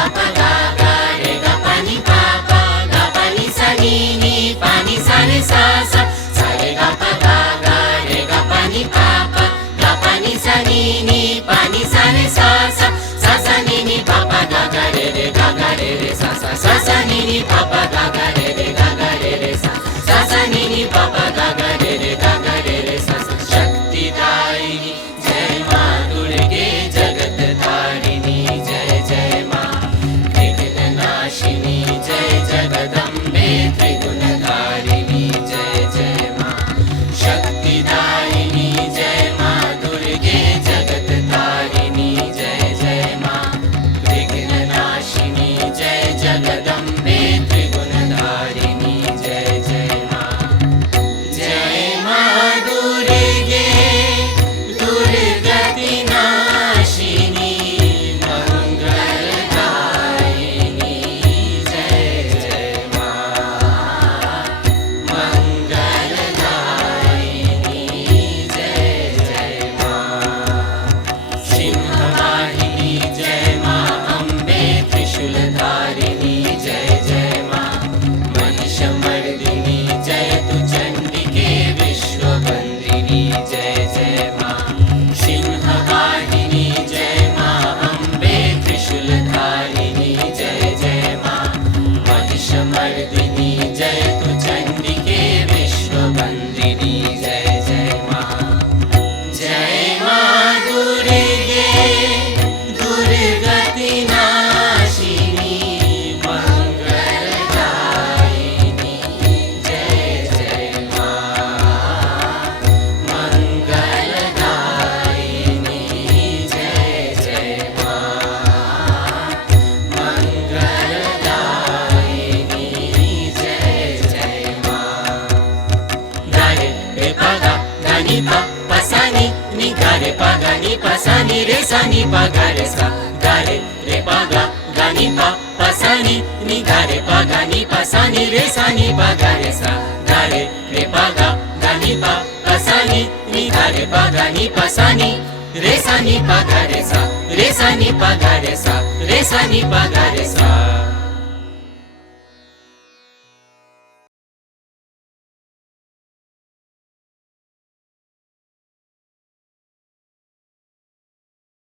ga pa ga ga re ga pa ni pa pa ga pa ni sa ni ni pa ni sa re sa sa sa re ga pa ga ga re ga pa ni pa pa ga pa ni sa ni ni pa ni sa re sa sa sa sa ni ni pa pa ga ga re sa sa sa sa ni ni pa pa ga ga re sa sa sa ni ni pa pa ga ga re sa sa शक्तिदायिनी जय माँ दुर्गे जगत तारिणी जय जय माँ विघ्ननाशिनी जय जगदम्बे त्रिगुणधारिणी जय जय माँ शक्तिदायिनी जय माँ दुर्गे जगत तारिणी जय जय माँ विघ्ननाशिनी जय जगदम्बे त्रिगुणधारिणी जय जय माँ जय माँ दुर्गे दुर्गतिनाशिनी मंगलदायिनी जय जय माँ मंगलदायिनी जय जय माँ सिंहवाहिनी जय माँ अम्बे त्रिशूलधारिणी जय जय माँ महिषमर्दिनी जय तु चंडिके विश्ववंदिनी जय जय माँ सिंहवाहिनी जय माँ अम्बे त्रिशूलधारिणी जय जय माँ महिषमर्दिनी जय तु चंडिके विश्ववंदिनी जय जय माँ जय माँ दुर्गे दुर्गतिनाशिनी मंगलदायिनी जय जय माँ मंगलदायिनी जय जय माँ मंगलदायिनी जय जय माँ गारे रे पा गा गा नि पा पा सा नि नि गा रे पा गा नि पा सा नि रे सा नि पा गा रे सा गा रे पा गा गा नि पा पा सा नि गा रे पा गा नि पा सा नि रे सा नि पा गा रे सा गा रे पा गा गा नि पा पा सा नि गा रे पा गा नि पा सा नि रे सा नि पा गा रे सा रे सा नि पा गा रे सा रे सा नि पा गा रे सा